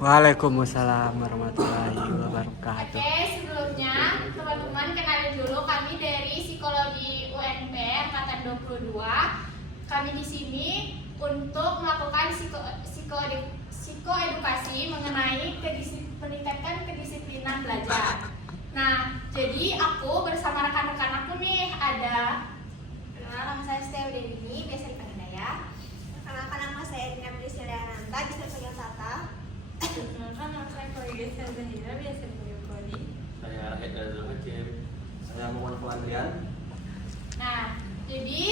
Waalaikumsalam warahmatullahi wabarakatuh. Oke, sebelumnya teman-teman kenalin dulu kami dari Psikologi UNP angkatan 22. Kami di sini untuk melakukan psikoedukasi mengenai meningkatkan kedisiplinan belajar. Nah, jadi aku bersama rekan-rekan aku nih ada nama saya Stella Dewi, biasa dipanggil Daya. Perkenalkan nama saya Dina Prisciliananta, bisa dipanggil Tata. Perkenalkan nama saya Koiges Zahira, biasa dipanggil Kodi. Saya Rahid Azul Hakim. Saya Muhammad Fuandrian. Nah, jadi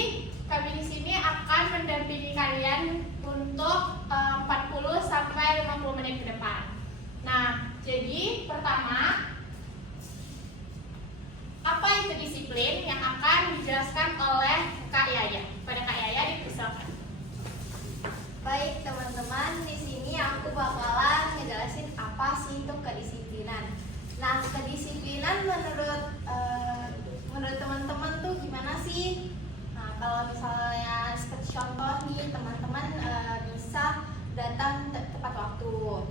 kami di sini akan mendampingi kalian untuk 40 sampai 50 menit ke depan. Nah, jadi pertama, apa itu disiplin yang akan dijelaskan oleh Kak Yaya? Pada Kak Yaya dipersilakan. Baik teman-teman, di sini aku bakalan ngejelasin apa sih itu kedisiplinan. Nah, kedisiplinan menurut teman-teman tuh gimana sih? Nah, kalau misalnya seperti contoh nih, teman-teman bisa datang tepat waktu.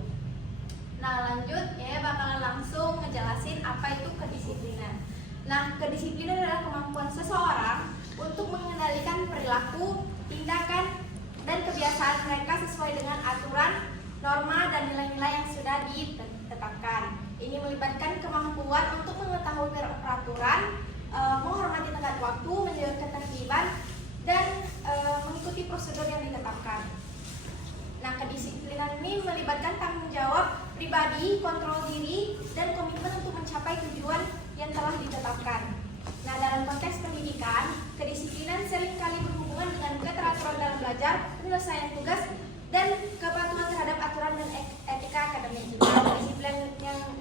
Nah, lanjut ya bakalan langsung ngejelasin apa itu kedisiplinan. Nah, kedisiplinan adalah kemampuan seseorang untuk mengendalikan perilaku, tindakan, dan kebiasaan mereka sesuai dengan aturan, norma, dan nilai-nilai yang sudah ditetapkan. Ini melibatkan kemampuan untuk mengetahui peraturan, menghormati tenggat waktu, menjaga ketertiban, dan mengikuti prosedur yang ditetapkan. Nah, kedisiplinan ini melibatkan tanggung jawab pribadi, kontrol diri, dan komitmen untuk mencapai tujuan yang telah ditetapkan. Nah, dalam konteks pendidikan, kedisiplinan seringkali berhubungan dengan keteraturan dalam belajar, penyelesaian tugas, dan kepatuhan terhadap aturan dan etika akademik.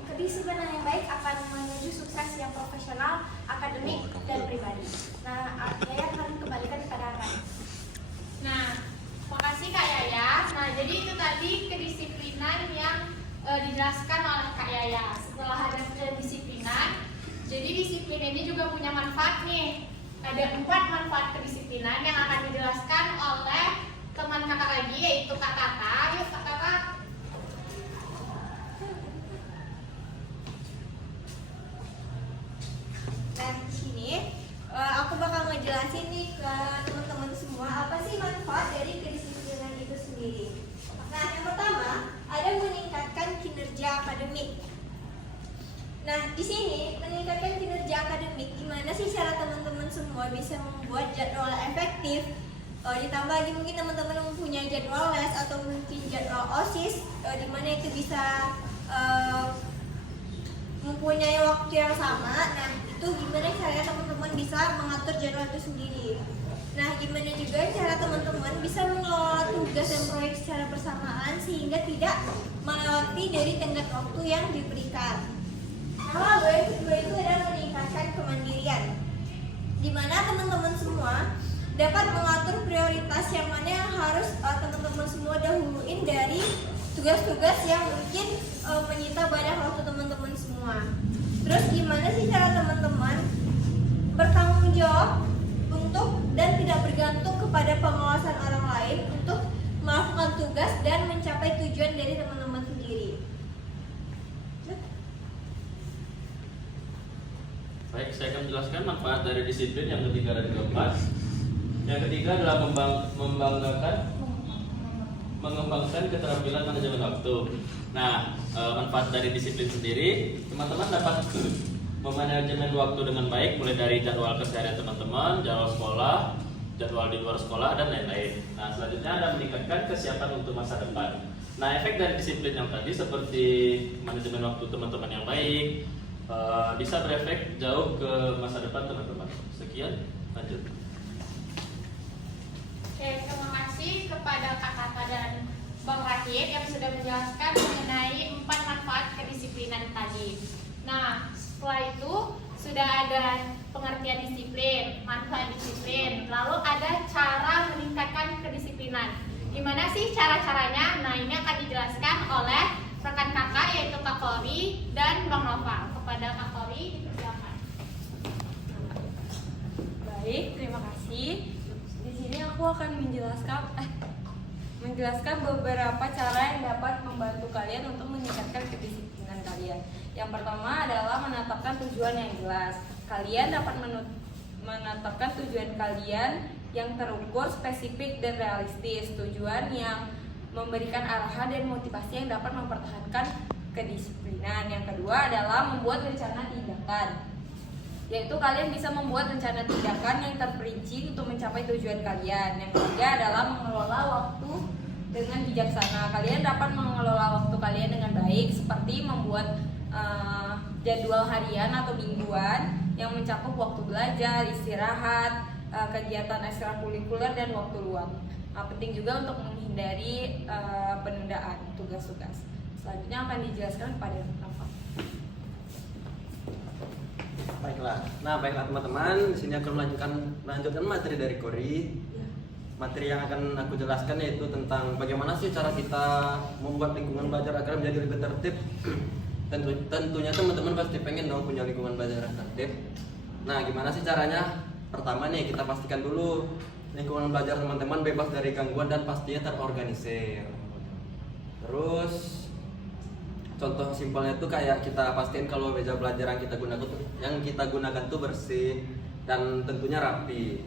Kedisiplinan yang baik akan menuju sukses yang profesional, akademik, dan pribadi. Nah, saya akan kembalikan kepada Rai. Nah, makasih Kak Yaya. Nah, jadi itu tadi kedisiplinan yang dijelaskan oleh Kak Yaya. Setelah ada kedisiplinan, jadi disiplin ini juga punya manfaat nih. Ada 4 manfaat kedisiplinan yang akan dijelaskan oleh teman kakak lagi, yaitu Kak Tata. Yuk Kak Tata. Nah, di sini aku bakal ngejelasin nih ke teman-teman semua apa sih manfaat dari kedisiplinan itu sendiri. Nah, yang pertama ada meningkatkan kinerja akademik. Nah, di sini meningkatkan kinerja akademik, gimana sih cara teman-teman semua bisa membuat jadwal efektif? Ditambah lagi mungkin teman-teman mempunyai jadwal les atau mungkin jadwal OSIS, di mana itu bisa mempunyai waktu yang sama. Nah, itu gimana caranya teman-teman bisa mengatur jadwal itu sendiri. Nah, gimana juga cara teman-teman bisa mengelola tugas dan proyek secara bersamaan sehingga tidak melewati dari tenggat waktu yang diberikan. Lalu yang kedua itu adalah meningkatkan kemandirian, di mana teman-teman semua dapat mengatur prioritas yang mana yang harus teman-teman semua dahuluin dari tugas-tugas yang mungkin menyita banyak waktu teman-teman semua. Terus gimana sih cara teman-teman bertanggung jawab untuk dan tidak bergantung kepada pengawasan orang lain untuk melakukan tugas dan mencapai tujuan dari teman-teman sendiri. Baik, saya akan menjelaskan manfaat dari disiplin yang ketiga dan keempat. Yang ketiga adalah mengembangkan keterampilan manajemen waktu. Nah, manfaat dari disiplin sendiri, teman-teman dapat memanajemen waktu dengan baik, mulai dari jadwal keseharian teman-teman, jadwal sekolah, jadwal di luar sekolah, dan lain-lain. Nah, selanjutnya ada meningkatkan kesiapan untuk masa depan. Nah, efek dari disiplin yang tadi seperti manajemen waktu teman-teman yang baik, bisa berefek jauh ke masa depan teman-teman. Sekian, lanjut. Oke, terima kasih kepada Kak Tata dan Bang Rahid yang sudah menjelaskan mengenai 4 manfaat kedisiplinan tadi. Nah, setelah itu sudah ada pengertian disiplin, manfaat disiplin, lalu ada cara meningkatkan kedisiplinan. Gimana sih cara-caranya? Nah, ini akan dijelaskan oleh rekan kakak yaitu Kak Kori dan Bang Nova. Kepada Kak Kori, dipersilakan. Baik, terima kasih. Di sini aku akan menjelaskan beberapa cara yang dapat membantu kalian untuk meningkatkan kedisiplinan kalian. Yang pertama adalah menetapkan tujuan yang jelas. Kalian dapat menetapkan tujuan kalian yang terukur, spesifik, dan realistis. Tujuan yang memberikan arahan dan motivasi yang dapat mempertahankan kedisiplinan. Yang kedua adalah membuat rencana tindakan, yaitu kalian bisa membuat rencana tindakan yang terperinci untuk mencapai tujuan kalian. Yang ketiga adalah mengelola waktu dengan bijaksana. Kalian dapat mengelola waktu kalian dengan baik, seperti membuat jadwal harian atau mingguan yang mencakup waktu belajar, istirahat, kegiatan ekstrakurikuler, dan waktu luang. Penting juga untuk menghindari penundaan tugas-tugas. Selanjutnya akan dijelaskan kepada Rafa. Baiklah teman-teman, di sini aku melanjutkan materi dari Kori. Materi yang akan aku jelaskan yaitu tentang bagaimana sih cara kita membuat lingkungan belajar agar menjadi lebih tertib. Tentunya teman-teman pasti pengen dong punya lingkungan belajar yang tertib. Nah, gimana sih caranya? Pertama nih, kita pastikan dulu lingkungan belajar teman-teman bebas dari gangguan dan pastinya terorganisir. Terus contoh simpelnya itu kayak kita pastiin kalau meja belajar yang kita gunakan tuh bersih dan tentunya rapi.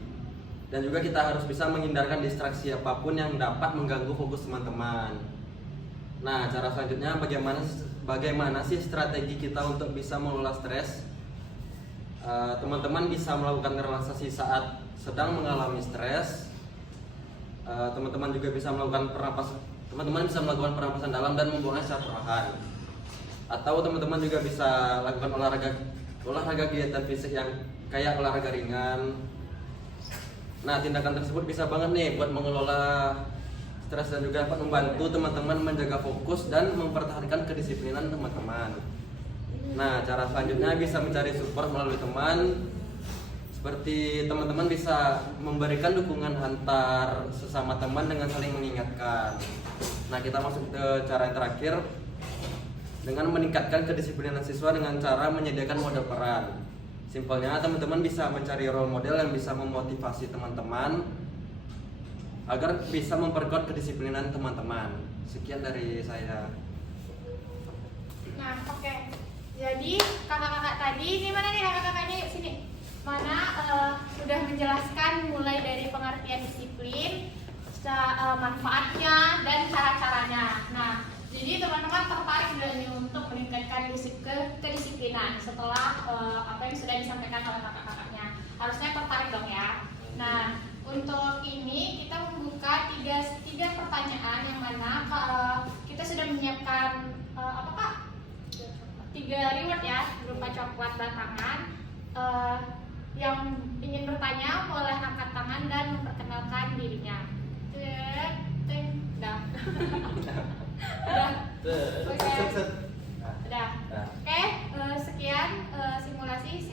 Dan juga kita harus bisa menghindarkan distraksi apapun yang dapat mengganggu fokus teman-teman. Nah, cara selanjutnya bagaimana sih strategi kita untuk bisa mengelola stres? Teman-teman bisa melakukan relaksasi saat sedang mengalami stres. Teman-teman juga bisa melakukan pernapasan dalam dan membuangnya secara perlahan. Atau teman-teman juga bisa lakukan olahraga kegiatan fisik yang kayak olahraga ringan. Nah, tindakan tersebut bisa banget nih buat mengelola stres dan juga dapat membantu teman-teman menjaga fokus dan mempertahankan kedisiplinan teman-teman. Nah, cara selanjutnya bisa mencari support melalui teman. Seperti teman-teman bisa memberikan dukungan antar sesama teman dengan saling mengingatkan. Nah, kita masuk ke cara yang terakhir dengan meningkatkan kedisiplinan siswa dengan cara menyediakan model peran. Simpelnya teman-teman bisa mencari role model yang bisa memotivasi teman-teman agar bisa memperkuat kedisiplinan teman-teman. Sekian dari saya. Nah, oke. Jadi kakak-kakak tadi, ini mana nih kakak-kakaknya? Yuk sini. Mana sudah menjelaskan mulai dari pengertian disiplin, manfaatnya, dan cara-caranya. Nah, jadi teman-teman tertarik nggak nih untuk meningkatkan kedisiplinan setelah apa yang sudah disampaikan oleh kakak-kakaknya? Harusnya tertarik dong ya. Nah, untuk ini kita membuka tiga pertanyaan yang mana kita sudah menyiapkan apa kak? 3 reward ya, berupa coklat dan tangan. Yang ingin bertanya boleh angkat tangan dan memperkenalkan dirinya. Udah. Udah. Oke. Udah. Oke, sekian simulasi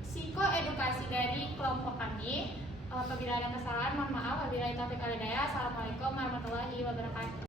psikoedukasi dari kelompok kami. Apabila ada kesalahan, mohon maaf. Wabillahi taufiq wal hidayah. Assalamualaikum warahmatullahi wabarakatuh.